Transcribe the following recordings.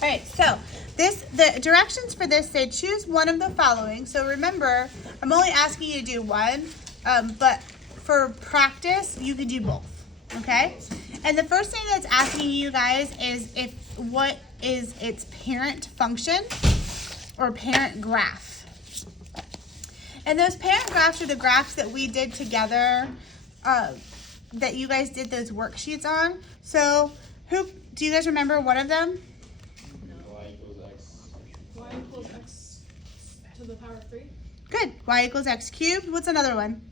All right, so the directions for this say choose one of the following. So remember, I'm only asking you to do one, but for practice, you could do both, okay? And the first thing that's asking you guys is what is its parent function or parent graph. And those parent graphs are the graphs that we did together, that you guys did those worksheets on. So do you guys remember one of them? Y equals x to the power of 3. Good. Y equals x cubed. What's another one?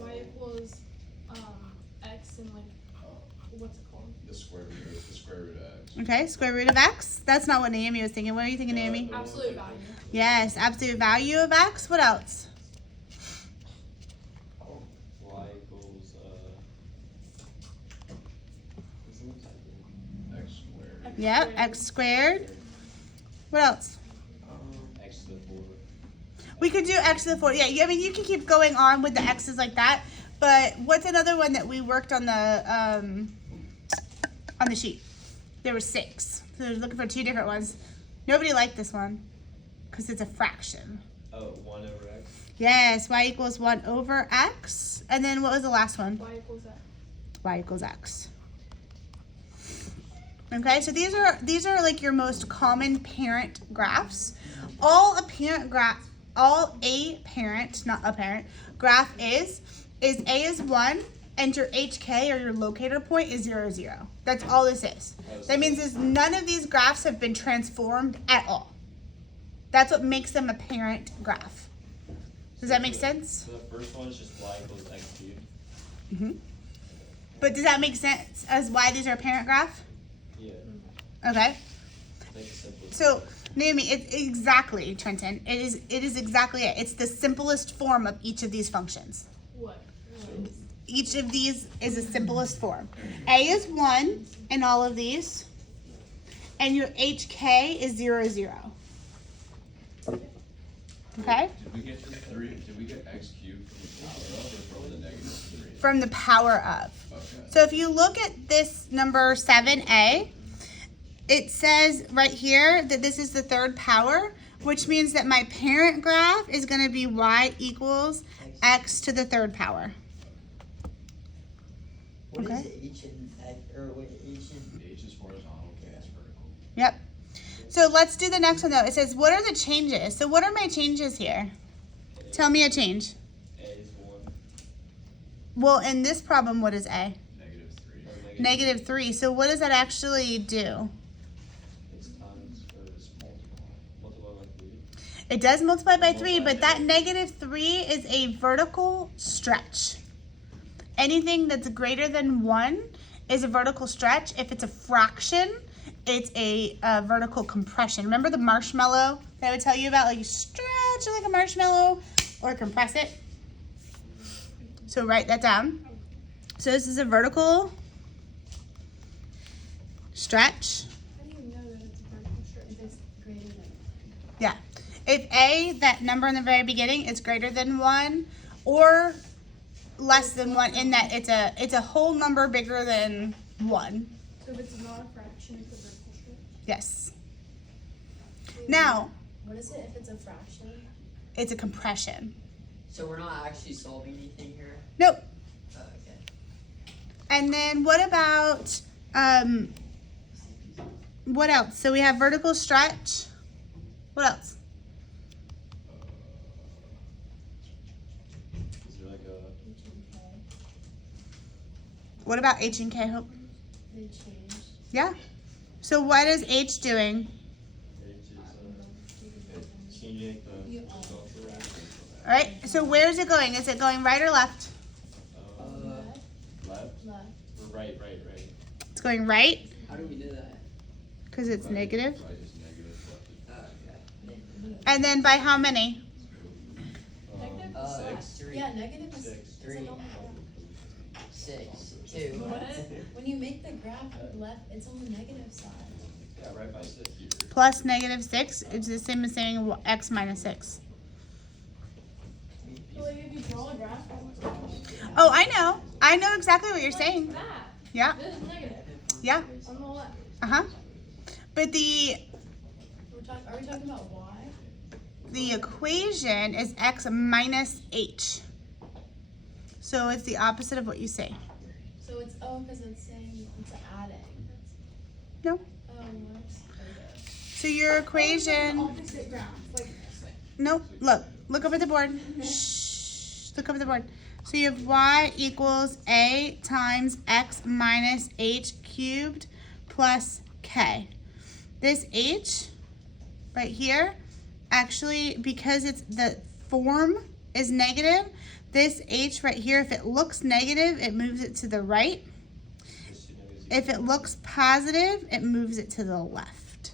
Y equals x and what's it called? The square root of x. Okay, square root of x. That's not what Naomi was thinking. What are you thinking, Naomi? Absolute value. Yes, absolute value of x. What else? Y equals X squared. Yep, x squared. What else? x to the 4. We could do x to the 4th. Yeah, I mean, you can keep going on with the x's like that. But what's another one that we worked on the sheet? There were 6. So I was looking for 2 different ones. Nobody liked this one because it's a fraction. Oh, 1 over x. Yes, y equals 1 over x. And then what was the last one? Y equals x. Y equals x. Okay, so these are like your most common parent graphs. All a parent, not a parent, graph is A is 1 and your HK or your locator point is 0, 0. That's all this is. That means is none of these graphs have been transformed at all. That's what makes them a parent graph. Does that make sense? So the first one is just y equals x cubed. Mm-hmm. But does that make sense as why these are a parent graph? Yeah. Okay. Make it simple. So, Naomi, it's exactly, Trenton. It is exactly it. It's the simplest form of each of these functions. What? Each of these is the simplest form. A is 1 in all of these, and your HK is 0, 0. Okay? Did we get to 3? Did we get x cubed from the power of or from the negative 3? From the power of. Okay. So if you look at this number 7a, it says right here that this is the 3rd power, which means that my parent graph is going to be y equals x to the 3rd power. What Okay. is H and X, or what H and? H is horizontal, K is vertical. Yep. So let's do the next one though. It says, what are the changes? So what are my changes here? Tell me a change. A is 1. Well, in this problem, what is A? Negative 3. Or Negative 3. So what does that actually do? It's times or it's multiply by 3. It does multiply by 3, but that negative 3 is a vertical stretch. Anything that's greater than 1 is a vertical stretch. If it's a fraction, it's a vertical compression. Remember the marshmallow that I would tell you about? Like you stretch it like a marshmallow or compress it. So write that down. So this is a vertical stretch. How do you know that it's a vertical stretch if it's greater than? Yeah. If A, that number in the very beginning, is greater than 1 or less than 1 in that it's a whole number bigger than 1. So if it's not a fraction, it's a vertical stretch. Yes. Now, What is it if it's a fraction? it's a compression. So we're not actually solving anything here? Nope. Oh, okay. And then what about, what else? So we have vertical stretch. What else? Is there like a H and K. What about H and K, Hope? They changed. Yeah. So what is H doing? H is changing the structure? All right. So where is it going? Is it going right or left? Left? Left. Or right. It's going right How do we do that? because it's negative. Right is negative, left is Oh, okay. And then by how many? Negative? Three. Yeah, negative is. 6. Three. 6. 2. What? When you make the graph left, it's on the negative side. Yeah, right by 6 here. Plus negative 6. It's the same as saying x minus 6. So like if you draw a graph, Oh, I know. I know exactly what you're like saying. that. Yeah. This is negative Yeah. on the left. Uh-huh. But Are we talking about y? The equation is x minus h. So it's the opposite of what you say. So it's because it's saying it's adding. No. Oh, whoops. Okay. So your equation, Opposite graph, like. nope, look up at the board. Shh, look up at the board. So you have y equals a times x minus h cubed plus k. This h right here, actually, because it's the form is negative, this h right here, if it looks negative, it moves it to the right. If it looks positive, it moves it to the left.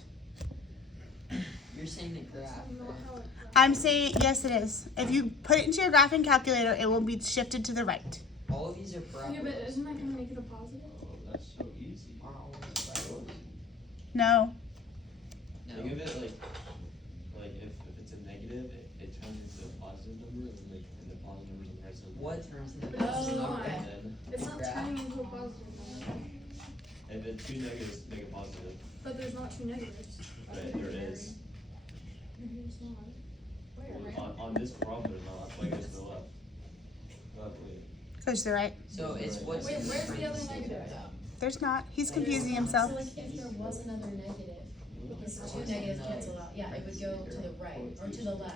You're saying the graph, right? I'm saying, yes it is. If you put it into your graphing calculator, it will be shifted to the right. All of these are Yeah, but parabolas. isn't that gonna make it a positive? Oh, that's so easy. Aren't all of these parabolas? No. Think No. of it like if it's a negative, it turns into a positive number, and like and the positive numbers on the right side. What turns into But it's this? not. And then It's not Graph. turning into a positive number, and then two negatives make a positive. but there's not two negatives. Right, there is. There's not. Where? On this problem, there's not. That's why it goes to the left. Wait. Goes to the right. So it's what's Wait, in where's the other parentheses. negative though? There's not. He's confusing himself. So like if there was another negative, because two negatives cancel out, yeah, it would go to the right or to the left.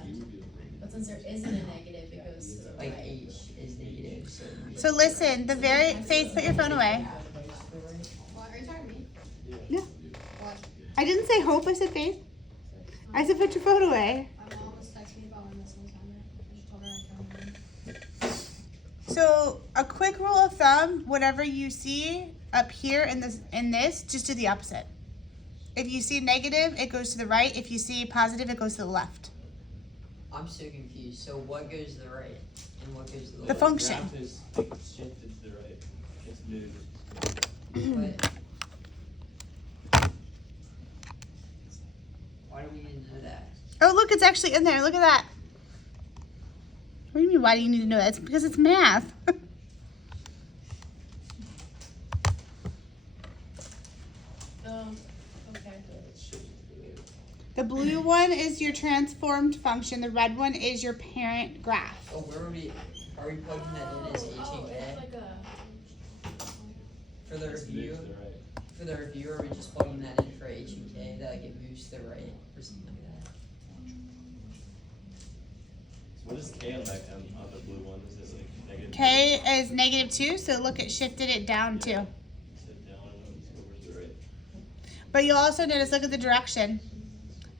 But since there isn't a negative, it goes to the Like right. h is negative, so. So listen, the very, Faith, put your phone away. What, are you talking to me? Yeah. I didn't say hope, I said Faith. I said put your phone away. My mom was texting me about when this was on it. I just told her I found it. So a quick rule of thumb, whatever you see up here in this, just do the opposite. If you see negative, it goes to the right. If you see positive, it goes to the left. I'm so confused. So what goes to the right and what goes to the The left? function. Graph is shifted to the right. It's moved. But why do we need to know that? Oh, look, it's actually in there. Look at that. What do you mean, why do you need to know that? It's because it's math. Okay. The blue one is your transformed function. The red one is your parent graph. Oh, where are we plugging that in as h and Oh, k? it's like a. For the It's review, moved to the right. for the review, are we just plugging that in for h and k, that like it moves to the right or something like that? So what is K on that on the blue one? Is this like negative? K is -2, so look, it shifted it down too. Sit down and it's over to the right. But you'll also notice, look at the direction.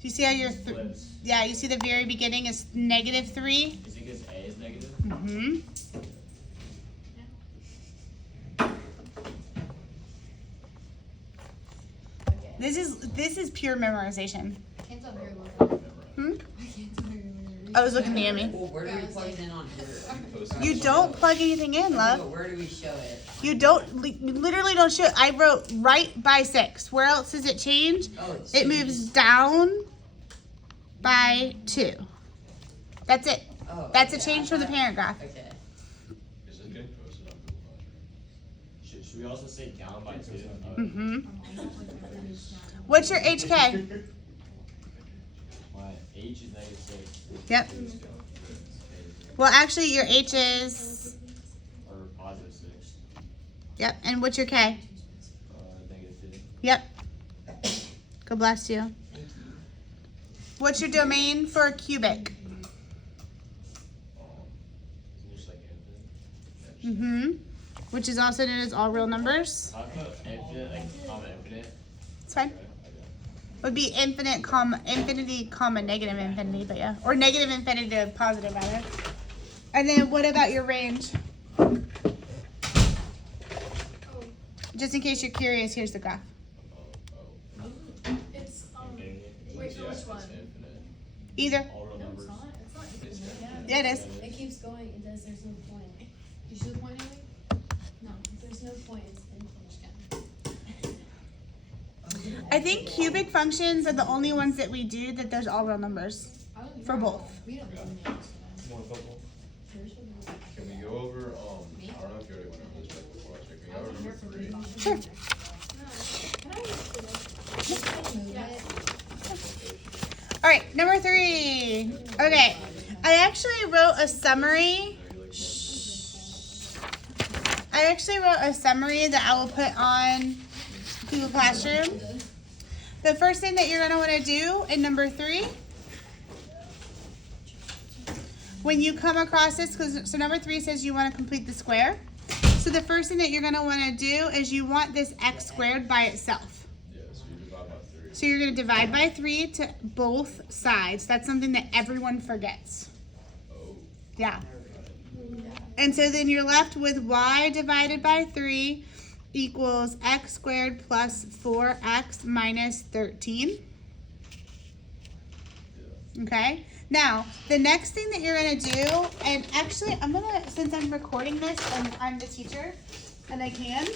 Do you see how your, Flips. yeah, you see the very beginning is -3? Is it because A is negative? Mm-hmm. Okay. This is pure memorization. I can't tell very well. Hmm? I can't tell very well. I was looking at me. Well, where do we plug it in on here? You don't plug anything in, No, love. where do we show it? You don't, you literally don't show, I wrote right by 6. Where else does it change? Oh, it's It moves down by 2. That's it. Oh, That's a okay, change from the parent graph. Okay. Is this getting posted on Google Docs? Should we also say down by 2? Mm-hmm. What's your HK? My H is -6. Yep. Well, actually, your H is, Or positive 6. yep, and what's your K? -2. Yep. God bless you. What's your domain for cubic? Isn't it just like infinite? Mm-hmm. Which is also known as all real numbers. I put infinite, like comma infinite. It's fine. Okay. Would be infinite, comma, infinity, comma, negative infinity, but yeah. Or negative infinity to positive, rather. And then what about your range? Oh, Just in case you're curious, here's the graph. it's Infinity. wait, Yeah, which it's one? infinite. Either. All real No, numbers. it's not. It's not. It's infinite. Yeah, it is. It keeps going. It does. There's no point. You see the point, Haley? No. There's no point. It's infinite. I think cubic functions are the only ones that we do that there's all real numbers I don't for both. We don't know names. More football. Can we go over, I don't know if you already went over this right before, so can we go over number 3? Sure. Can I just do this? Just like move Yeah. it. All right, number 3. Okay, I actually wrote a summary. That I will put on Google Classroom. The first thing that you're going to want to do in number 3, when you come across this, so number 3 says you want to complete the square. So the first thing that you're going to want to do is you want this x squared by itself. Yeah, so you divide by 3. So you're going to divide by 3 to both sides. That's something that everyone forgets. Oh. Yeah. And so then you're left with y divided by 3 equals x squared plus 4x minus 13. Okay? Now, the next thing that you're going to do, and actually I'm going to, since I'm recording this and I'm the teacher, and I can,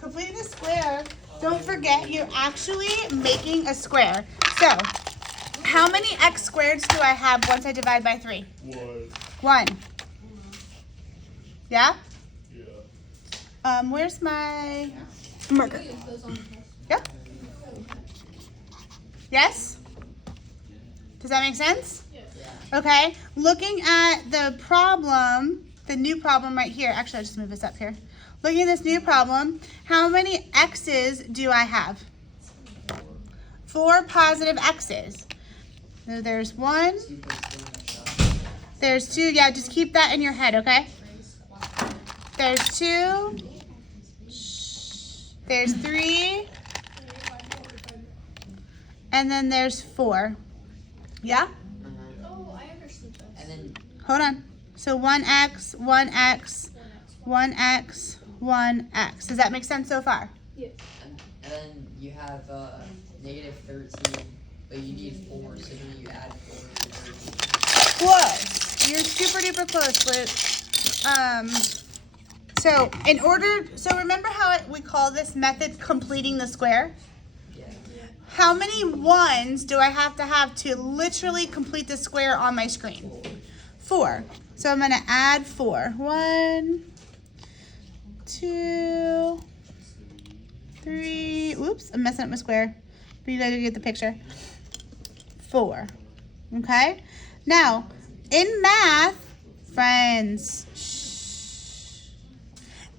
completing the square, don't forget you're actually making a square. So, how many x squareds do I have once I divide by 3? 1. Yeah? Yeah. Where's my marker? Yeah? Yes? Does that make sense? Okay. Looking at the problem, the new problem right here. Actually, I'll just move this up here. Looking at this new problem, how many x's do I have? 4 positive x's. So there's 1. There's 2. Yeah, just keep that in your head, okay? There's 2. There's 3. And then there's 4. Yeah? Oh, I understood this. And then Hold on. So 1x, 1x, 1x, 1x. Does that make sense so far? and then you have negative 13, but you need 4, so then you add 4 to 13. Close. You're super duper close, Luke. So remember how we call this method completing the square? Yeah. How many 1s do I have to literally complete the square on my screen? 4. So I'm going to add 4. 1, 2, 3. Oops, I'm messing up my square. But you gotta get the picture. 4. Okay? Now, in math, friends,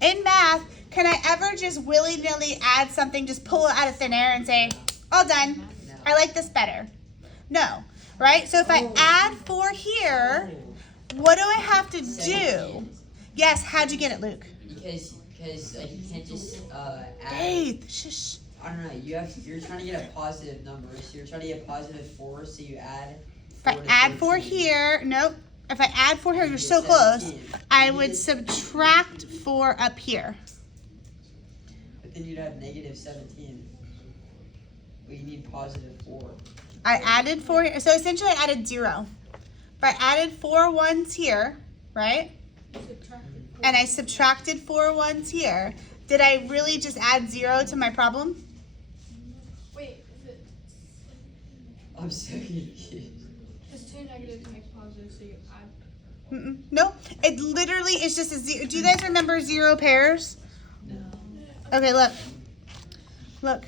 in math, can I ever just willy-nilly add something, just pull it out of thin air and say, all done, I like this better? No, right? So if I add 4 here, what do I have to do? 17. Yes, how'd you get it, Luke? Because like you can't just add. Faith, shush. I don't know. You're trying to get a positive number, so you're trying to get positive 4, so you add. If I add 4 here, nope. If I add 4 here, you're so close. I would subtract 4 up here. But then you'd have negative 17. But you need positive 4. I added 4 here. So essentially I added 0. If I added 4 1s here, right? And I subtracted 4 1s here, did I really just add 0 to my problem? Wait, is it, I'm so confused. it's 2 negatives make positive, so you add. No, it literally is just a 0. Do you guys remember 0 pairs? No. Okay, look. Look.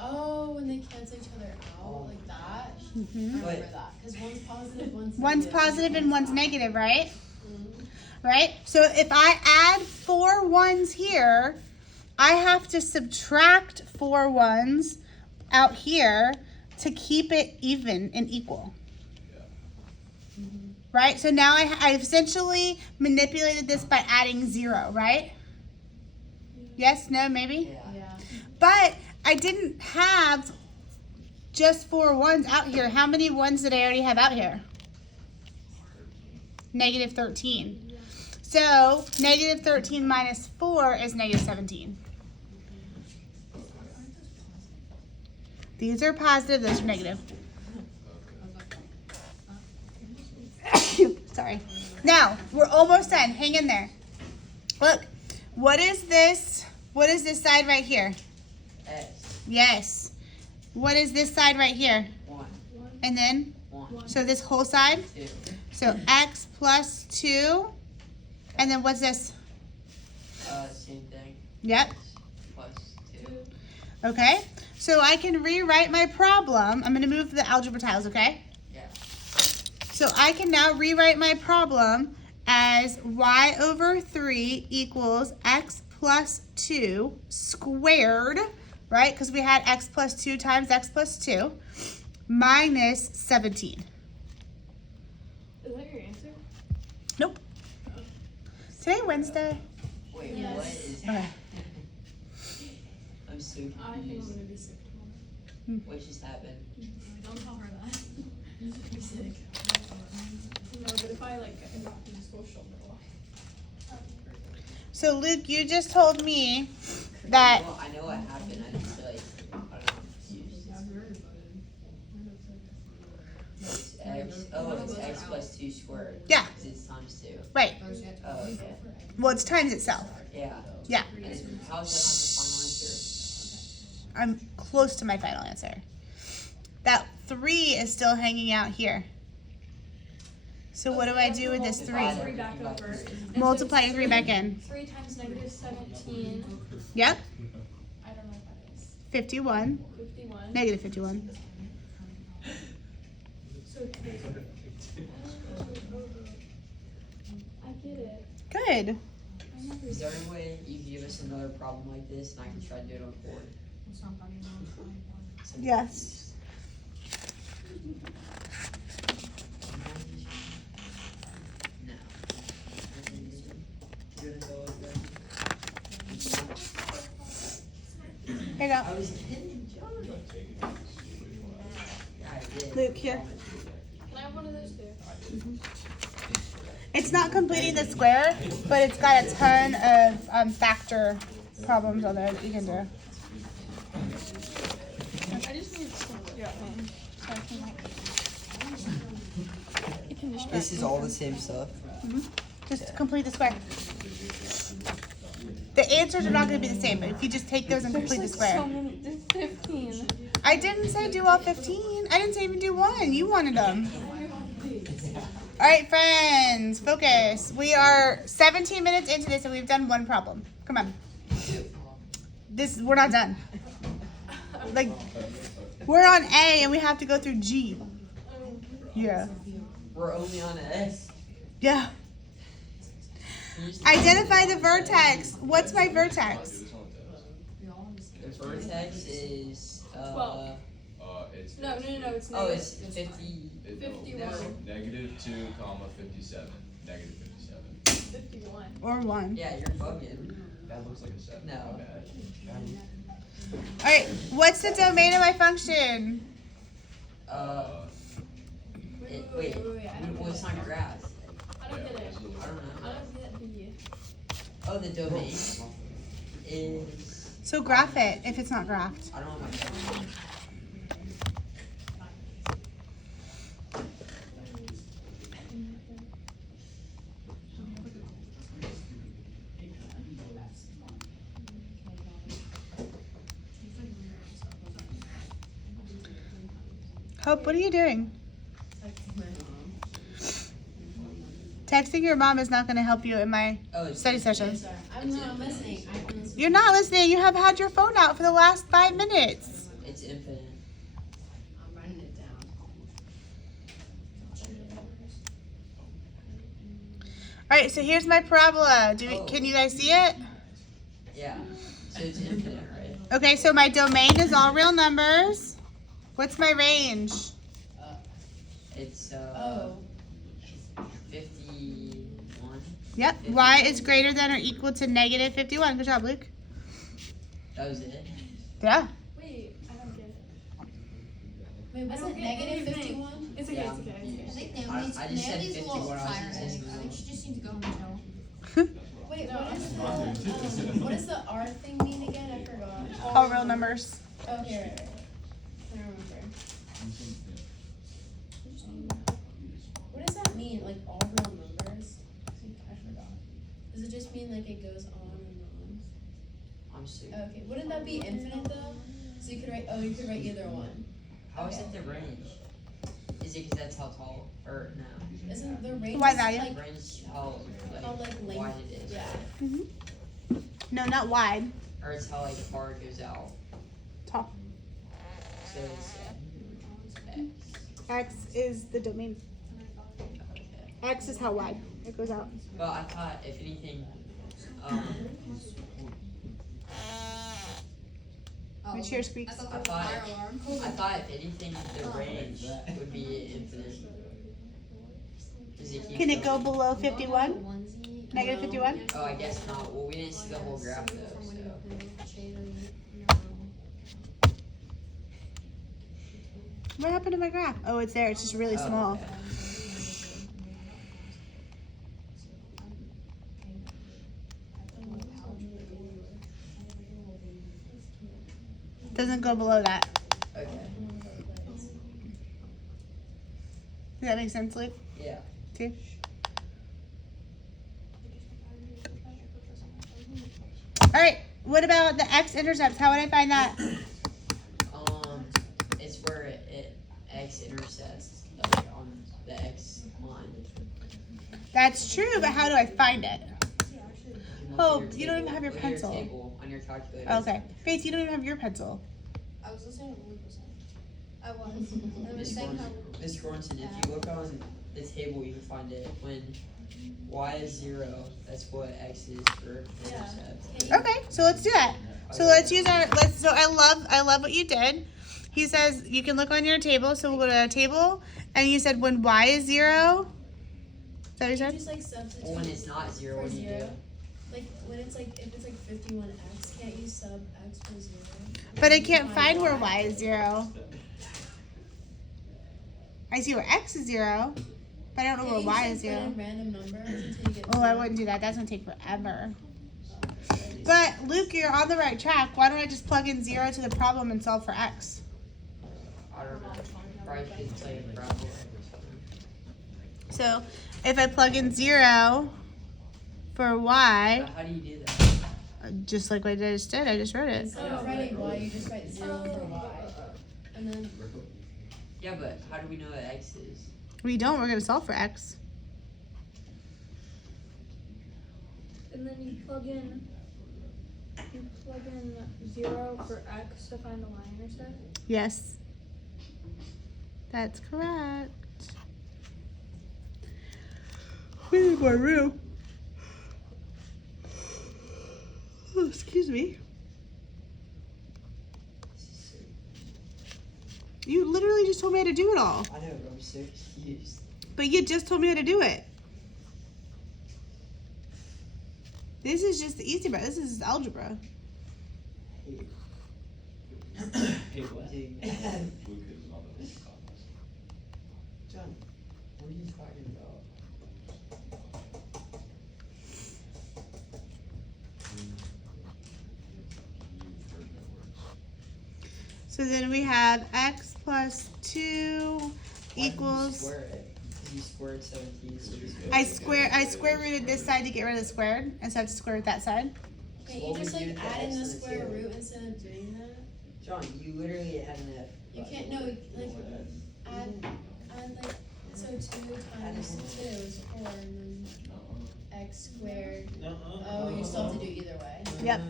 Oh, when they cancel each other out like that. I remember that. Because one's positive, One's positive and one's negative, right? Right? So if I add 4 1s here, I have to subtract 4 1s out here to keep it even and equal. Right? So now I've essentially manipulated this by adding 0, right? Yes? No? Maybe? Yeah. But I didn't have just 4 1s out here. How many 1s did I already have out here? Negative 13. So, negative 13 minus 4 is negative 17. These are positive, those are negative. Sorry. Now, we're almost done. Hang in there. Look, what is this? What is this side right here? S. Yes. What is this side right here? 1. And then, 1. so this whole side? 2. So x plus 2. And then what's this? Same thing. Yep. Plus 2. Okay. So I can rewrite my problem. I'm going to move the algebra tiles, okay? Yeah. So I can now rewrite my problem as y over 3 equals x plus 2 squared, right? Because we had x plus 2 times x plus 2 minus 17. Is that your answer? Nope. Today Wednesday. Wait, Yes. what is Okay. I'm so I think I'm confused. gonna be sick tomorrow. What just happened? Don't tell her that. Be sick. No, but if I like get knocked into school, she'll know why. So Luke, you just told me that Well, I know what happened. I just like, I don't know, confused. It's x. Oh, it's x plus 2 squared. Yeah. 'Cause it's times 2. right. Oh, okay. Well, it's times itself. Yeah. Yeah. And how's that not the final answer? I'm close to my final answer. That 3 is still hanging out here. So what do I do with this 3? Divide 3 back over. And so Multiply it's 3 back in. 3 times negative 17. Yep. I don't know what that is. 51. 51. Negative 51. So it's I get it. Good. I never Is there any way you can give us another problem like this and I can try to do it on the board? Yes. No. You're gonna go over. Here you go. I was kidding, John. Yeah, I did. Luke, here. Can I have one of those too? It's not completing the square, but it's got a ton of factor problems on there that you can do. I just need some of your phone. So I can like. It can distract This is me all from- the same stuff. Just complete the square. The answers are not going to be the same, but if you just take those and complete the There's square. so many. There's 15. I didn't say do all 15. I didn't say even do one. You wanted them. All right, friends, focus. We are 17 minutes into this and we've done one problem. Come on. We're not done. Like, we're on A and we have to go through G. Yeah. We're only on S. Yeah. Identify the vertex. What's my vertex? The vertex is 12. It's. No, it's oh, negative. it's 50. It, 51. no, negative 2, comma 57. Negative 57. 51. Or 1. Yeah, you're bugging. That looks like a 7. No. My bad. All right, what's the domain of my function? Wait. I don't Well, it's not grass. I don't get it. I don't know. I don't get the. Oh, the domain is. So graph it if it's not graphed. I don't know. How to Hope, what are you doing? Texting your mom is not going to help you in my Oh, it's study session. Sorry, I'm not listening. I'm listening. You're not listening. You have had your phone out for the last 5 minutes. It's infinite. I'm writing it down. All right, so here's my parabola. Can you guys see it? Yeah. So it's infinite, right? Okay, so my domain is all real numbers. What's my range? It's Oh. 51. Yep, y is greater than or equal to negative 51. Good job, Luke. That was it. Yeah. Wait, I don't get it. Wait, I was don't it get negative anything. 51? It's okay, Yeah. it's okay. I think I just said Naomi's a 51 little when I was tired. in I think she just needs to go home and chill. Wait, No, what does the R thing mean again? I forgot. All real numbers. Oh, here, right. I remember. What does that mean? Like all real numbers? I forgot. Does it just mean like it goes on and on? I'm sick. Okay, wouldn't that be infinite though? So you could write, you could write either one. How is it the range? Is it because that's how tall? Or no? Isn't the range Why is, value? like, Range how how like length? wide it is. Yeah. No, not wide. Or it's how like far it goes out. Tall. So it's X. X is the domain. Okay. X is how wide it goes out. Well, I thought if anything, My chair squeaks. I thought if anything, the range would be infinite. Does it keep Can it go going? below 51? Onesie. Negative 51? Oh, I guess not. Well, we didn't see the whole graph though, so. What happened to my graph? Oh, it's there. It's just really small. Okay. Doesn't go below that. Okay. Does that make sense, Luke? Yeah. See? All right. What about the x-intercepts? How would I find that? It's where it X intercepts like on the X line. That's true, but how do I find it? Oh, Look at you don't even have your look at pencil. table on your calculator. Okay. Faith, you don't even have your pencil. I was listening to what Luke was saying. I was. And I was Miss saying how. Gordon, Miss Gordon, if you look on the table, you can find it when Y is 0. That's what X is for intercept. Okay, so let's do that. So let's use our so I love what you did. He says you can look on your table, so we'll go to our table, and you said when y is 0. Is that what you said? Just like substitute. Well, when it's not 0, for what do you do? 0. Like when it's like if it's like 51x, can't you sub x for 0? But I can't find where y is 0. I see where x is 0, but I don't know where y is 0. Put in random numbers until you get. Oh, I wouldn't do that. That's gonna take forever. But Luke, you're on the right track. Why don't I just plug in 0 to the problem and solve for x? I don't know. Probably could tell you the problem. So if I plug in 0 for y, But how do you do that? just like what I just did, I just wrote it. Instead of writing y, you just write 0 for y, and then Yeah, but how do we know what X is? We don't. We're gonna solve for x. And then you plug in 0 for x to find the y-intercept. Yes. That's correct. We need more room. Oh, excuse me. You literally just told me how to do it all. I know, but I'm so confused. But you just told me how to do it. This is just the easy part. This is algebra. Hey, what? Dude. Luke is not the best contest. John, what are you talking about? You've heard my words. So then we have x plus 2 Why did you equals. square it? 'Cause you squared 17, so you I square rooted this side to get rid of the squared, and so I have to square root that side. can't What you just would you like do with add in x the and the square 2? root instead of doing that? John, you literally had an F. You can't no like add like so 2 times 2 is 4 and then x squared. Oh, you still have to do either way. Yep.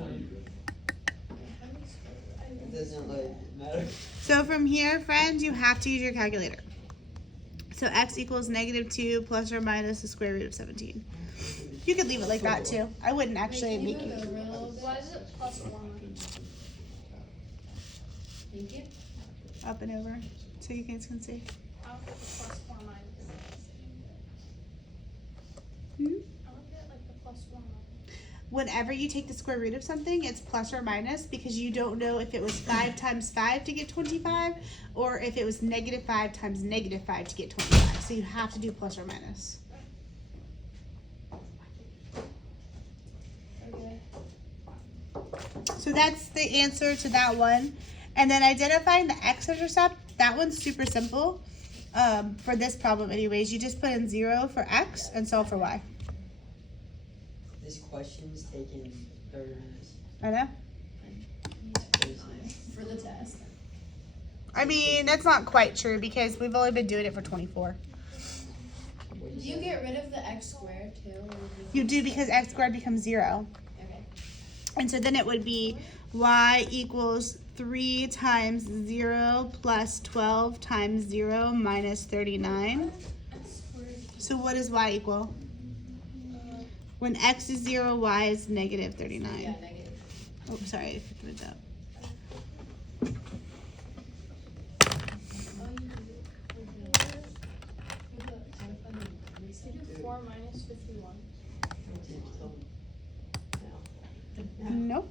It doesn't like matter. So from here, friends, you have to use your calculator. So x equals -2 plus or minus the square root of 17. You could leave it like that too. I wouldn't actually Wait, make can you it. move over a little bit? Why is it plus 1? Thank you. Up and over so you guys can see. I'll get the plus 1 minus. Hmm? I'll get like the plus 1. Whenever you take the square root of something, it's plus or minus because you don't know if it was 5 times 5 to get 25 or if it was -5 times -5 to get 25. So you have to do plus or minus. Okay. So that's the answer to that one. And then identifying the x-intercept, that one's super simple. For this problem anyways, you just put in 0 for x and solve for y. This question's taken 30 minutes. I know. For the test. I mean, that's not quite true because we've only been doing it for 24. Do you get rid of the x squared too? Or You do because x squared becomes 0. Okay. And so then it would be y equals 3 times 0 plus 12 times 0 minus 39. So what does y equal? When x is 0, y is negative 39. Yeah, negative. Oh, sorry, I flipped it up. You do 4 minus 51. Nope.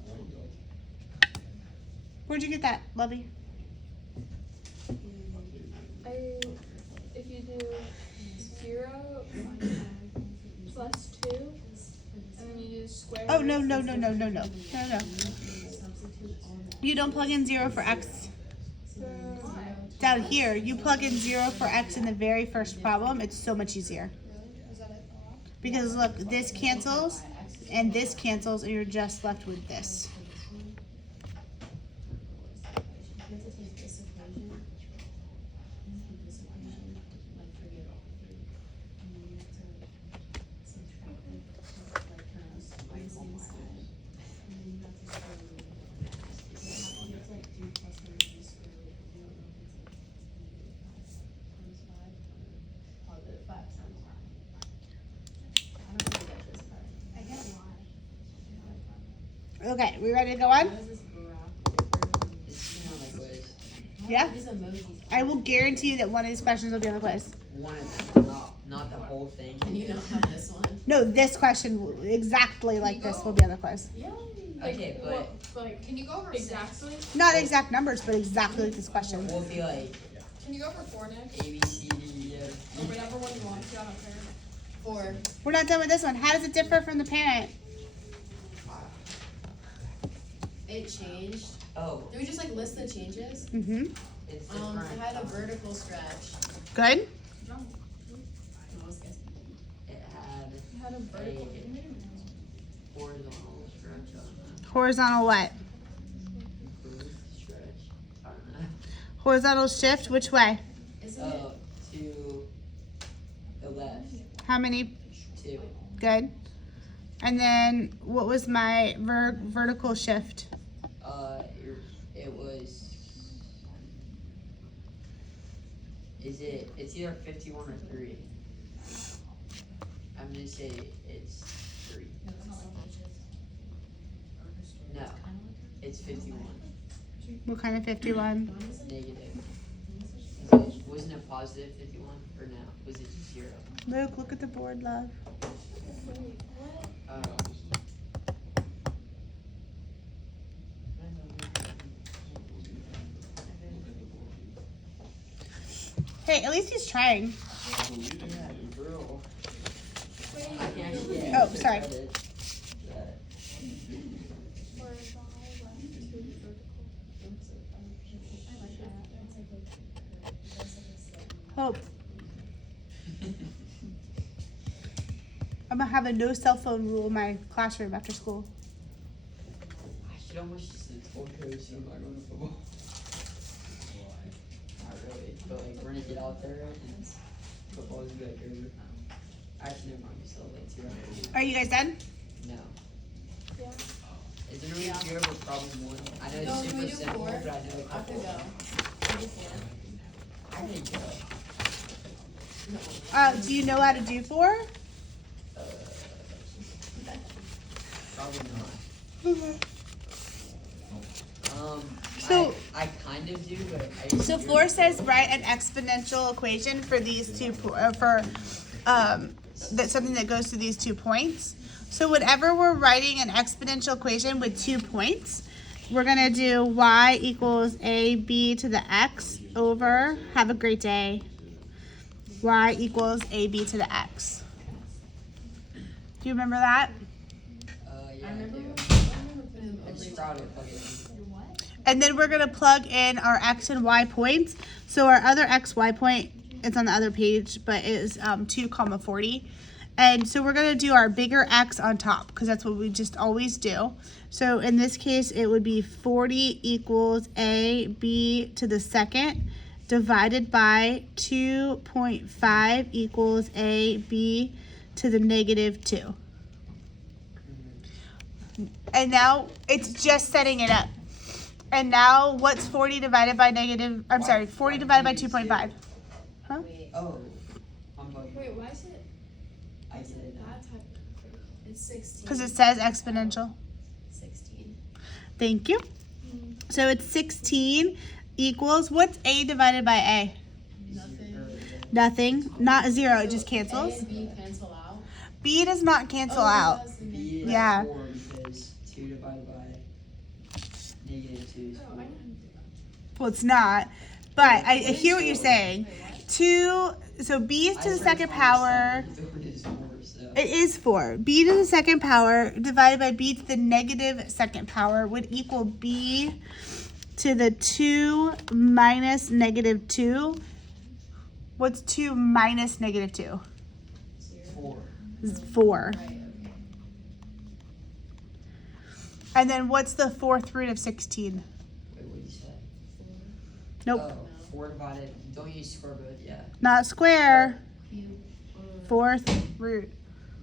Where'd you get that, Lovey? If you do 0 plus 2, and then you do square. Oh, no. You don't plug in 0 for x. Down here, you plug in 0 for x in the very first problem. It's so much easier. Because look, this cancels, and this cancels, and you're just left with this. Okay, we ready to go on? Yeah? I will guarantee you that one of these questions will be on the quiz. One of them, not the whole thing. And you don't have this one? No, this question, exactly like this, will be on the quiz. Yeah. Okay, but Like, Can you go over exactly? Not exact numbers, but exactly like this question. we'll be like Can you go for 4 next? A, B, C, D, E, F, Or G. whatever one you want. I don't care. 4? We're not done with this one. How does it differ from the parent? It changed. Oh, Did we just like list the changes? Mm-hmm. it's different. It had a vertical stretch. Good? No, I was guessing. It had You had a vertical. horizontal stretch on Horizontal what? the booth stretch. I don't know. Horizontal shift, which way? Isn't it? To the left. How many? 2. Good. And then what was my vertical shift? It was. It's either 51 or 3. I'm gonna say it's 3. No, it's 51. What kind of 51? Negative. Wasn't it positive 51 or no? Was it just 0? Luke, look at the board, love. Hey, at least he's trying. Oh, sorry. Hope. I'm gonna have a no cell phone rule in my classroom after school. I should almost just told Coach so I'm not going to football. Not really, but like we're gonna get out there and football's gonna be like over. Actually, never mind. We still have like 2 hours. Are you guys done? No. Yeah. Is there any fear over problem 1? I know No, it's can we super do simple, 4? but I know a I have to couple. go. Can we do 4? I can go. Do you know how to do 4? Probably not. So- I kind of do, but I used So to do 4 it. says write an exponential equation for these two that's something that goes to these 2 points. So whenever we're writing an exponential equation with 2 points, we're gonna do y equals ab to the x over, have a great day, y equals ab to the x. Do you remember that? Yeah, I do. putting them I just over. proud of it. And then we're gonna plug in our x and y points. So our other x, y point, it's on the other page, but it is 2, 40. And so we're gonna do our bigger x on top because that's what we just always do. So in this case, it would be 40 equals ab to the second divided by 2.5 equals ab to the negative 2. And now it's just setting it up. And now what's 40 divided by negative, I'm sorry, 40 divided by 2.5? Huh? Wait, Oh, I'm bugging. Wait, why is it? I get it now. That type of, it's 16. Because it says exponential. 16. Thank you. So it's 16 equals, what's A divided by A? Nothing. Nothing. Not 0, it just A cancels. and B cancel out. B does not cancel Oh, out. that's the B is Yeah. 4 because 2 divided by negative 2 is Oh, 4. I know how to do that. Well, it's not. But I hear what you're saying. So B is to the second power. It is 4. B to the second power divided by B to the negative second power would equal B to the 2 minus negative 2. What's 2 minus negative 2? 4. It's 4. Right, okay. And then what's the 4th root of 16? Wait, what did you say? Nope. Oh, 4 divided. Don't use square root, yeah. Not square. Cube. 4th root.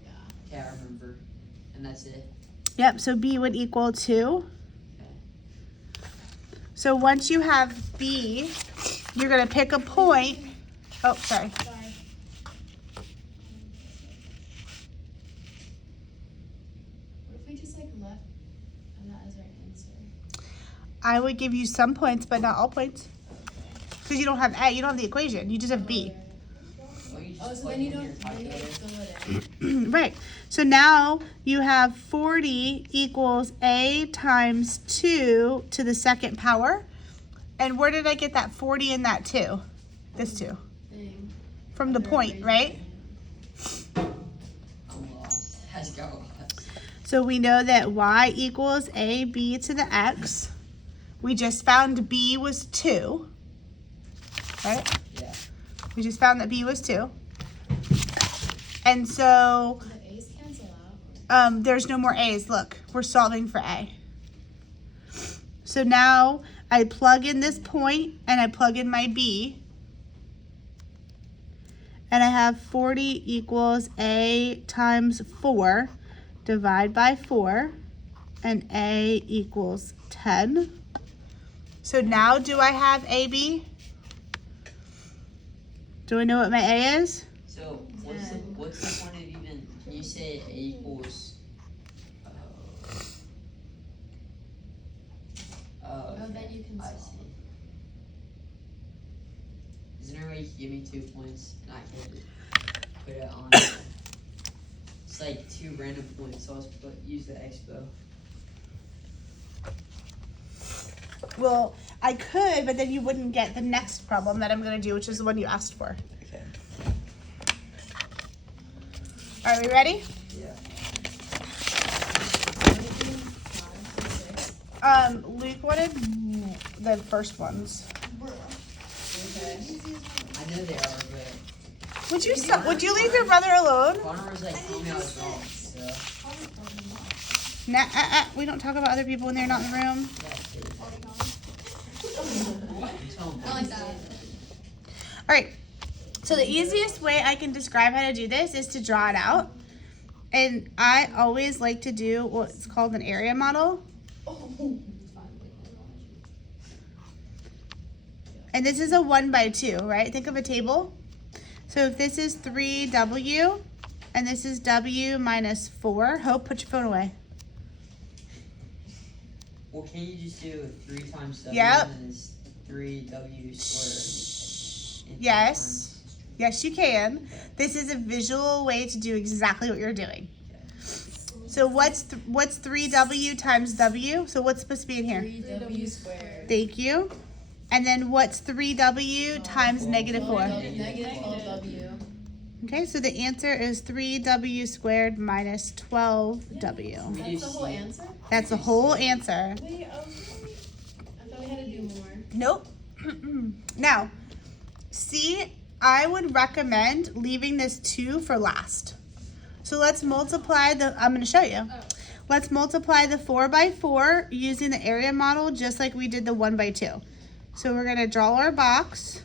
Yeah. Okay, I remember. And that's it. Yep, so B would equal 2. Okay. So once you have B, you're going to pick a point. Oh, sorry. Sorry. What if we just like left that as our answer? I would give you some points, but not all points. Because you don't have A, you don't have the equation. You just have B. Don't you just Oh, so plug then you in your don't fill calculator? it in. Right. So now you have 40 equals A times 2 to the second power. And where did I get that 40 and that 2? This 2. Thing. From the Other point, equation. right? I'm lost. Let's go. So we know that y equals AB to the x. We just found B was 2. Right? Yeah. We just found that B was 2. And so Do the A's cancel out? there's no more A's. Look, we're solving for A. So now I plug in this point and I plug in my B. And I have 40 equals A times 4. Divide by 4. And A equals 10. So now do I have AB? Do I know what my A is? So, what's the point of even, can you say A equals, Oh, then you can I solve. see. Is there a way you can give me 2 points and I can put it on? It's like 2 random points, so I'll just use the expo. Well, I could, but then you wouldn't get the next problem that I'm going to do, which is the one you asked for. Okay. Are we ready? Yeah. Luke wanted the first ones. Okay. I know they are, but Would you stop? Would you leave your brother alone? Connor was like, tell me I was wrong, so. Nah, we don't talk about other people when they're not in the room. I like that. All right. So the easiest way I can describe how to do this is to draw it out. And I always like to do what's called an area model. And this is a 1x2, right? Think of a table. So if this is 3W and this is W minus 4, Hope, put your phone away. Well, can you just do 3 times W Yep. and then it's 3W squared? and 3 Yes. times- Yes, you can. This is a visual way to do exactly what you're doing. So what's 3W times W? So what's supposed to be in here? 3W squared. Thank you. And then what's 3W times negative 4? Negative 12W. Okay, so the answer is 3W squared minus 12W. We do That's the whole C. answer? That's the whole answer. Wait, I thought we had to do more. Nope. Now, C, I would recommend leaving this 2 for last. So let's multiply I'm going to show you. Let's multiply the 4 by 4 using the area model just like we did the 1 by 2. So we're going to draw our box.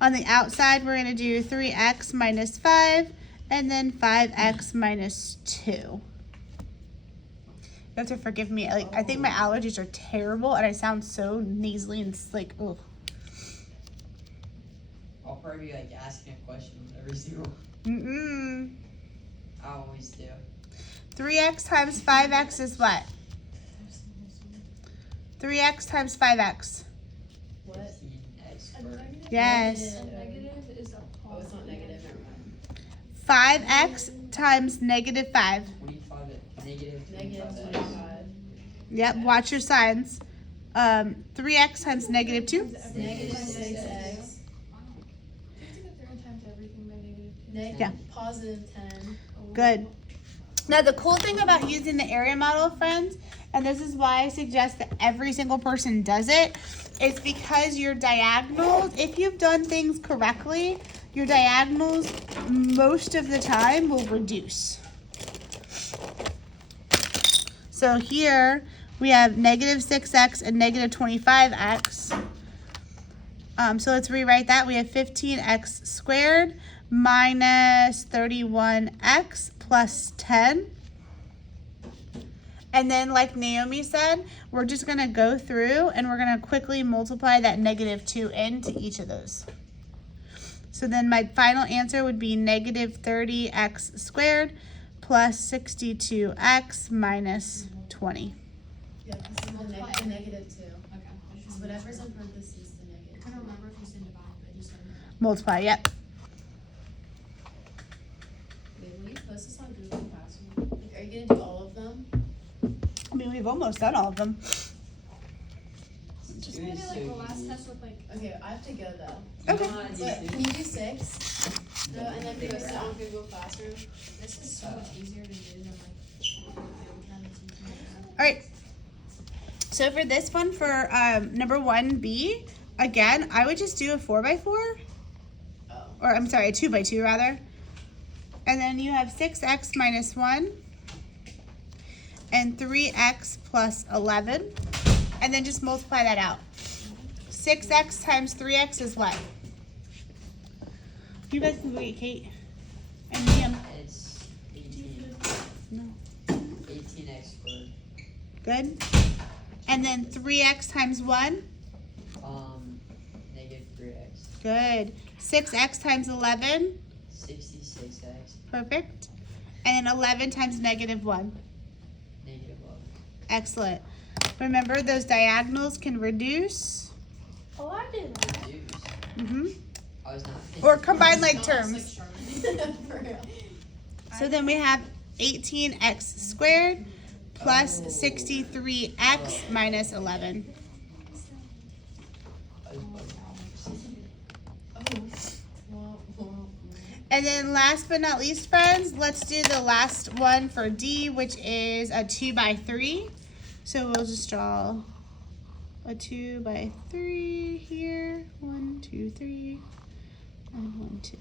On the outside, we're going to do 3x minus 5 and then 5x minus 2. have to forgive me. Like, I think my allergies are terrible and I sound so nasally and like, ugh. I'll probably be like asking a question on every single one. Mm-mm. I always do. 3x times 5x is what? 3x times 5x. What? 15x A squared. negative. Yes. A negative is a Oh, positive. it's not negative, never mind. 5x times negative 5. 25 at negative Negative 25x. 25. Yep, watch your signs. 3x times negative 2. Negative 6x. Do you have to go through and times everything by negative 2? Yeah. Positive 10. Good. Now, the cool thing about using the area model, friends, and this is why I suggest that every single person does it, is because your diagonals, if you've done things correctly, your diagonals most of the time will reduce. So here we have negative 6x and negative 25x. So let's rewrite that. We have 15x squared minus 31x plus 10. And then, like Naomi said, we're just going to go through and we're going to quickly multiply that negative 2 into each of those. So then my final answer would be negative 30x squared plus 62x minus 20. Yeah, this is the negative 2. Okay. I just So whatever's in parentheses is the negative. I don't remember if you said divide, but just Multiply, yep. Wait, will you post this on Google Classroom? Like, are you gonna do all of them? I mean, we've almost done all of them. Just It maybe was like so the last easy. test with like. Okay, I have to go though. Okay. But can you do 6? No, and then post it on Google Classroom. This is so much easier to do than like All right. So for this one, for number 1B, again, I would just do a 4x4. Oh. Or I'm sorry, a 2x2 rather. And then you have 6x minus 1 and 3x plus 11. And then just multiply that out. 6x times 3x is what? You guys can go eat, Kate. And Liam. It's 18. No. 18x squared. Good. And then 3x times 1. Negative 3x. Good. 6x times 11. 66x. Perfect. And then 11 times negative 1. Negative 11. Excellent. Remember, those diagonals can reduce. Oh, I did that. Reduce. I was not thinking. Or combine like terms. For real. So then we have 18x squared plus 63x minus 11. I was bugging out. Well, And then last but not least, friends, let's do the last one for D, which is a 2x3. So we'll just draw a 2x3 here. 1, 2, 3, and 1, 2.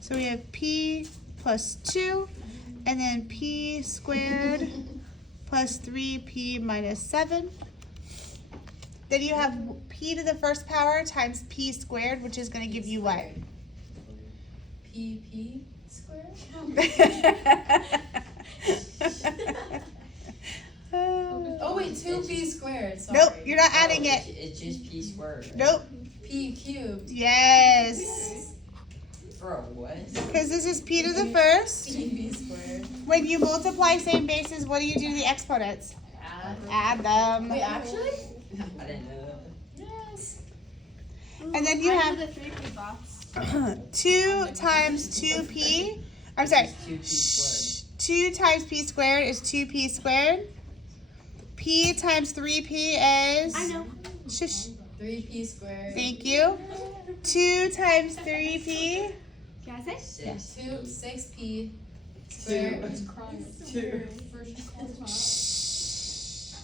So we have P plus 2, and then P squared plus 3P minus 7. Then you have P to the first power times P squared, which is going to give you what? PP squared? Oh wait, 2p squared, sorry. Nope, you're not adding it. It's just p squared. Right? Nope. P cubed. Yes. Bro, what? Because this is P to the first. PP squared. When you multiply same bases, what do you do to the exponents? Add. Add them. Wait, actually? I didn't know that. Yes. And then you I have did the 3P box. 2 times 2p. I'm sorry. It's 2p squared. 2 times p squared is 2p squared. P times 3p is. I know. Shush. 3p squared. Thank you. 2 times 3p. Can I say? 6p squared. It's crying. Two. Shh.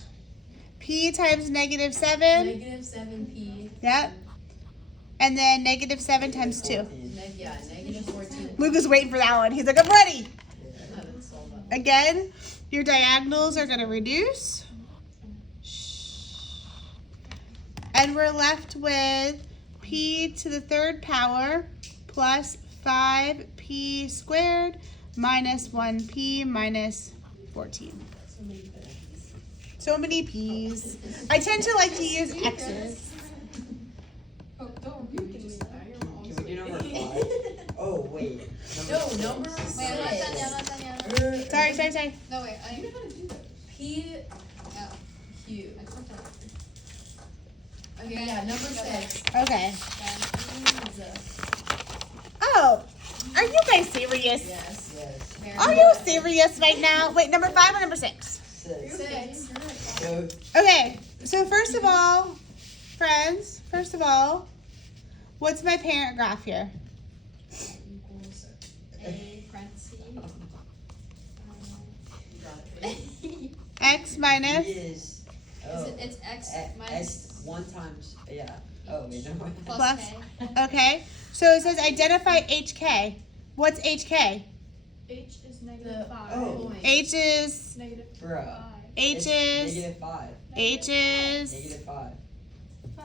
P times negative 7. Negative 7p. Yep. And then negative 7 times 2. Negative 14. Luke is waiting for that one. He's like, I'm ready. I haven't solved that. Again, your diagonals are going to reduce. And we're left with P to the third power plus 5p squared minus 1p minus 14. So So many P's. I tend to like to use X's. Oh, don't repeat me. Can we do number 5? Oh, wait. Number Wait, I'm not done yet, I'm not done yet. Sorry. No, wait, I You know how to do that. P oh, Q. I clicked on it. Okay, yeah, number 6. Okay. Is, Oh, are you guys serious? yes. Yes. Very Are good. you serious right now? Wait, number 5 or number 6? 6. 6. So, Okay, so first of all, friends, what's my parent graph here? Equals A parentheses. X minus? is. Oh. It's X X minus 1 times. Yeah. Oh, wait, no. plus Plus. K. Okay, so it says identify HK. What's HK? H is The negative 5. Oh. H is, Negative Bro. 5. H It's is, negative 5. H is, Negative 5.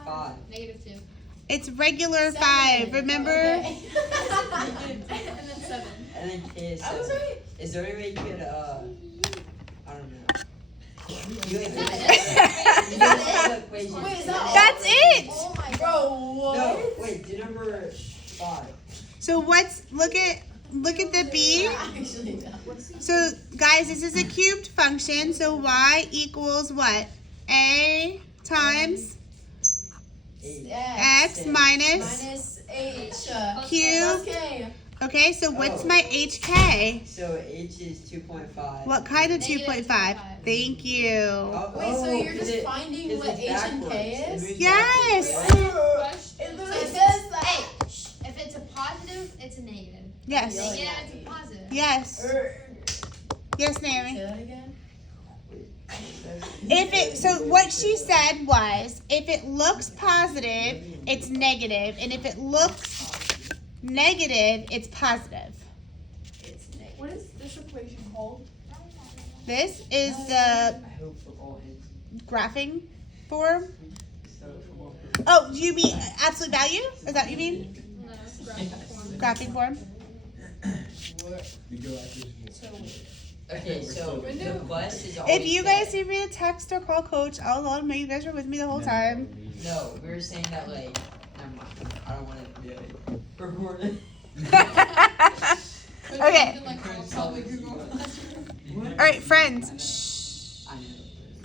5. Negative 2. it's regular 5, 7. remember? Okay. And then 7. And then K is I was 7. right. Is there any way you could, I don't know. You like, Is that it? Wait, is that That's it! Oh my bro, what? No, wait, do number 5. So look at the B. Actually, no. So guys, this is a cubed function, so y equals what? A times X Six. minus, H. Cube. Okay. okay, so what's Oh. my HK? So H is 2.5. What kind of Negative 2.5? 2.5. Thank you. Oh, Wait, so you're is just it- finding is what it H and K backwards? is? It moves Yes. backwards, It So literally if says it's, that. hey, shh, if it's a positive, it's a negative. Yes. Negative, it's a positive. Yes. Yes, Say Naomi. that again. If it so what she said was if it looks positive, it's negative, and if it looks negative, it's positive. It's negative. What is this equation called? This is the I hope for all hands. graphing form. So for all Oh, do you mean absolute value? Is that what you mean? No, it's graphic form. Graphing form? Okay, so the bus is If always you guys there. need me to text or call coach, I'll let him know you guys were with me the whole time. No, we were saying that like, never mind. I don't want to do it. Record it. Okay. Like, I'll probably Google. Alright, friends. Shh. I know.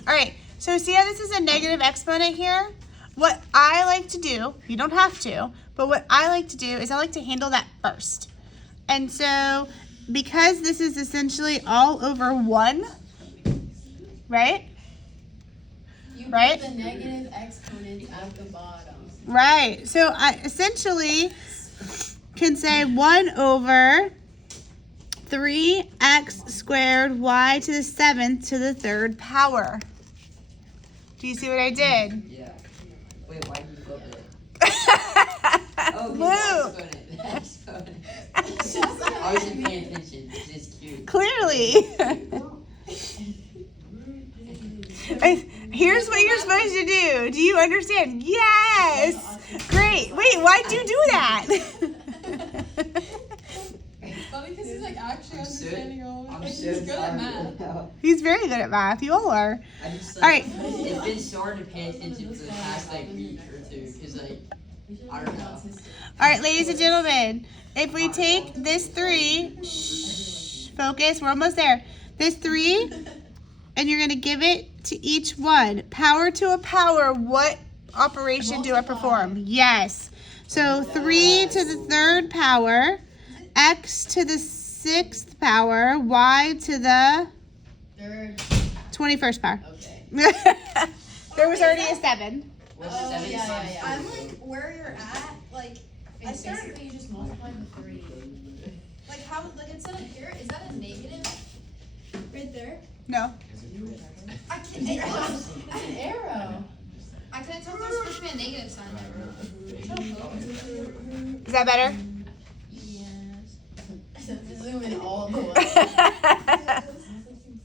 Alright, so see how this is a negative exponent here? What I like to do, you don't have to, but what I like to do is I like to handle that first. And so, because this is essentially all over 1, right? You Right? put the negative exponent at the bottom. Right. So I essentially can say 1 over 3x squared y to the 7th to the 3rd power. Do you see what I did? Yeah. Wait, why did you flip it? Oh, Blue. the exponent. I wasn't paying attention. It's just cute. Clearly. Here's what you're supposed to do. Do you understand? Yes. Great. Wait, why'd you do that? It's funny because he's like actually I'm so- understanding all of I'm it. so He's good at tired math. right now. He's very good at math. You all are. I just All right. It's been so hard to pay attention for the past like week or two, cause like I don't know. All right, ladies and gentlemen, if we take this 3, focus, we're almost there. This 3, and you're going to give it to each one. Power to a power, what operation do I perform? Yes. So 3 to the 3rd power, x to the 6th power, y to the Third. 21st power. Okay. There was already a 7. What's Oh, 7 yeah, times yeah, I'm like where you're at, like I started Basically, you just multiply the 3. like how like instead of here, is that a negative right there? No. I can't It has an arrow. I couldn't tell if there's supposed to be a negative sign there. Is that better? Yes. Zoom in all the way. It's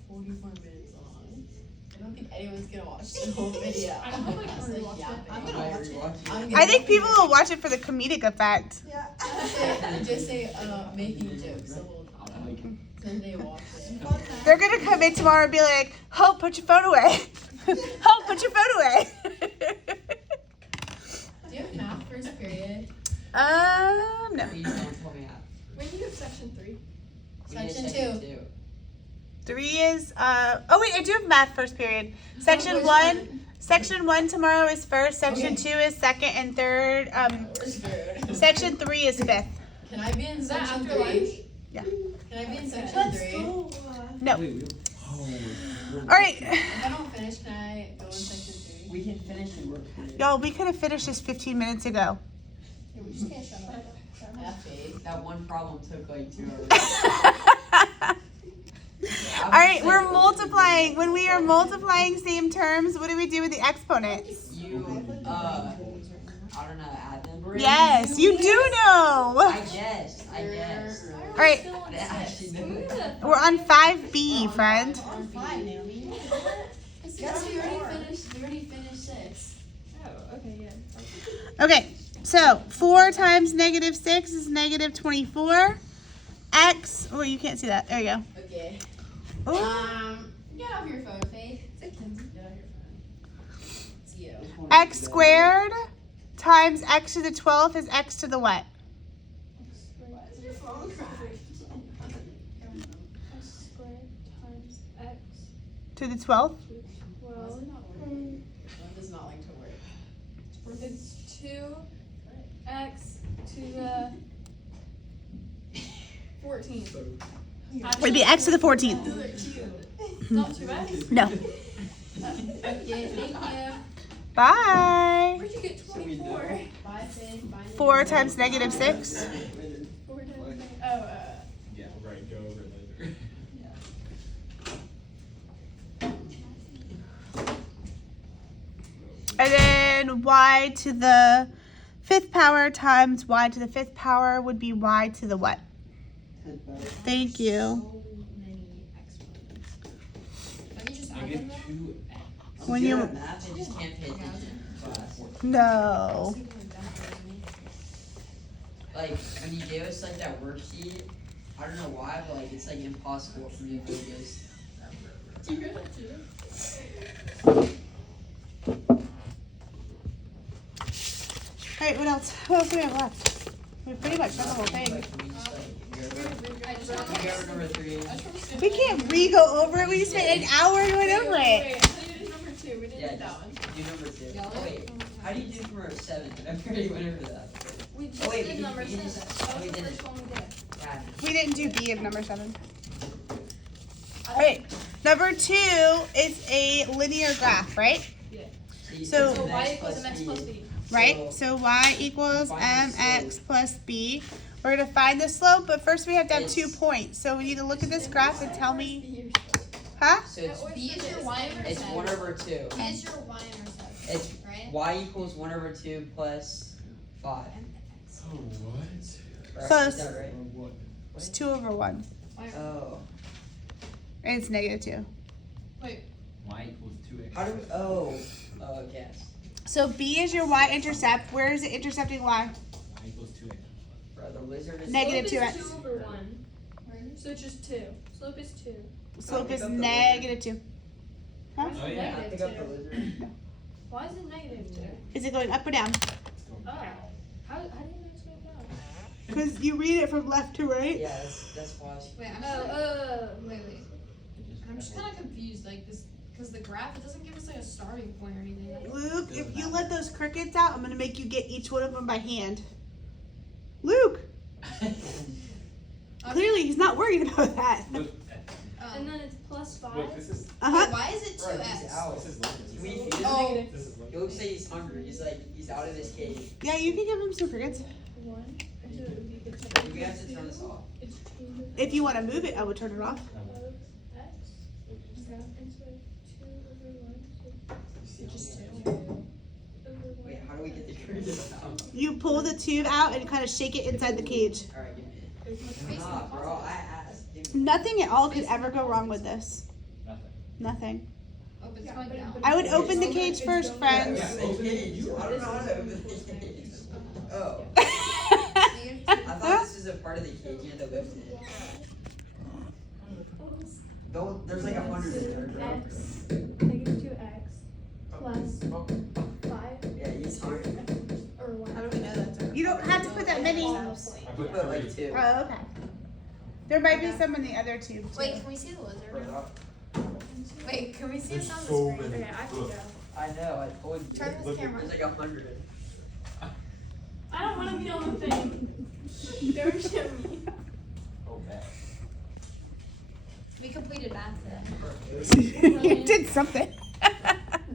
44 minutes long. I don't think anyone's gonna watch the whole video. I don't like It's hurry like watch it. yapping. I'm gonna Why watch are it. you watching? I'm gonna I think people will watch it for the comedic effect. Yeah. just say making jokes the whole time. Then they walked in. They're gonna come in tomorrow and be like, Hope, put your phone away. Hope, put your phone away. Do you have math first period? No. Please don't tell me that. When do you have section 3? We did Section 2. 3 is oh wait, I do have math first period. Section 1 tomorrow is first, section 2 is second and third. Section 3 is fifth. Can I be in Is that section after 3? lunch? Yeah. Can I be in section 3? No. Alright. If I don't finish, can I go in section 3? We can finish the work period. Y'all, we could have finished this 15 minutes ago. Yeah, we just can't shut up. Effie. That one problem took like 2 hours. Alright, we're multiplying. When we are multiplying same terms, what do we do with the exponents? You, I don't know, add them. Yes, you do know. I guess. Alright, I actually know that. we're on 5B, friend. On 5, Naomi. Yes, we already finished 6. Oh, okay, yeah. Okay, so 4 times negative 6 is negative 24. X, oh, you can't see that. There you go. Okay. Ooh. Get off your phone, Faith. Get off your phone. It's you. X squared times x to the 12th is x to the what? Why is your phone cracked? X squared times X To the 12th? to 12. That does not like to work. It's 2x to the 14th. Would be x to the 14th. Not 2x? No. Okay, thank you. Bye. Where'd you get 24? Bye, Faith. Bye. 4 times negative 6. 4 times Yeah, right, go over it later. And then y to the 5th power times y to the 5th power would be y to the what? Thank you. So many exponents. Don't you just add them Negative there? 2x. When I'm you- good at math, I just can't pay attention in class. No. Like, when you gave us like that worksheet, I don't know why, but like it's like impossible for me to focus. Do you really do? Alright, what else? What else do we have left? We've pretty much done the whole thing. Like, can we just like go I just over, want go over number 3? We can't re-go over it. We spent an hour going over it. Wait, how do you do number 2? We didn't Yeah, do that one. do number 2. Yeah, Oh wait, how do you do number 7? I already went over that. We just Oh, wait, did we- number we 7. just- That we was the didn't. first one we did. God. We didn't do B of number 7. Alright, number 2 is a linear graph, right? So- So y equals mx plus b. Right? So y equals Find the mx plus b. We're going to find the slope, but first we have to have 2 It's- points. So we need to look at this graph and tell me, huh? So it's B is your y it's intercept. 1 over 2. B is your y intercept. It's right? y equals 1 over 2 plus 5. Oh, what? Close. Is that right? It's 2 over 1. Oh. And it's negative 2. Y equals 2x. How do we, oh, yes. So b is your y intercept. Where is it intercepting y? Y equals 2x. Bro, the lizard is Negative Slope 2x. is 2 over 1. So it's just 2. Slope is 2. Slope is pick up the negative 2. Huh? Oh, yeah. I pick up the lizard. Why is it negative 2? Is it going up or down? Oh. How do you know it's going down? Because you read it from left to right. Yeah, that's why. Wait, I'm Wait. I'm just kind of confused, like this, because the graph, it doesn't give us like a starting point or anything. Luke, if you let those crickets out, I'm going to make you get each one of them by hand. Luke! Clearly, he's not worried about that. Look, And then it's plus 5. look, this is, Uh-huh. Why is it Bro, he's 2x? out. this is Lincoln. Can we feed him? Oh. Negative This is Lincoln. He looks like he's hungry. He's like, he's out of his cage. Yeah, you can give him some crickets. 1. So it would be the Do we have to turn this off? It's 2 If you want to move it, I would turn it off. of x. And so 2 over 1. So It's just 2 over 1. Wait, how do we get the crickets out? You pull the tube out and kind of shake it inside the cage. Alright, give me it. Nah, bro, I asked. Give me Nothing at all could ever go wrong with this. Nothing. Nothing. Oh, but it's going down. I would open the cage first, it. friends. Yeah, the cage. I don't know how to open the cage. Oh. I thought this was a part of the cage you had to lift it. There's like 100 in there. X, negative 2x plus 5 Yeah, you see. or 1. How do we know that's You don't have to put that many. You put like 2. Oh, okay. There might be some in the other tube too. Wait, can we see the lizard? Wait, can we see There's it on the so screen? many. Okay, I can go. I know, I told you. Turn this camera. There's like 100. I don't want to be on the thing. Don't show me. Oh, bad. We completed math today. You did something.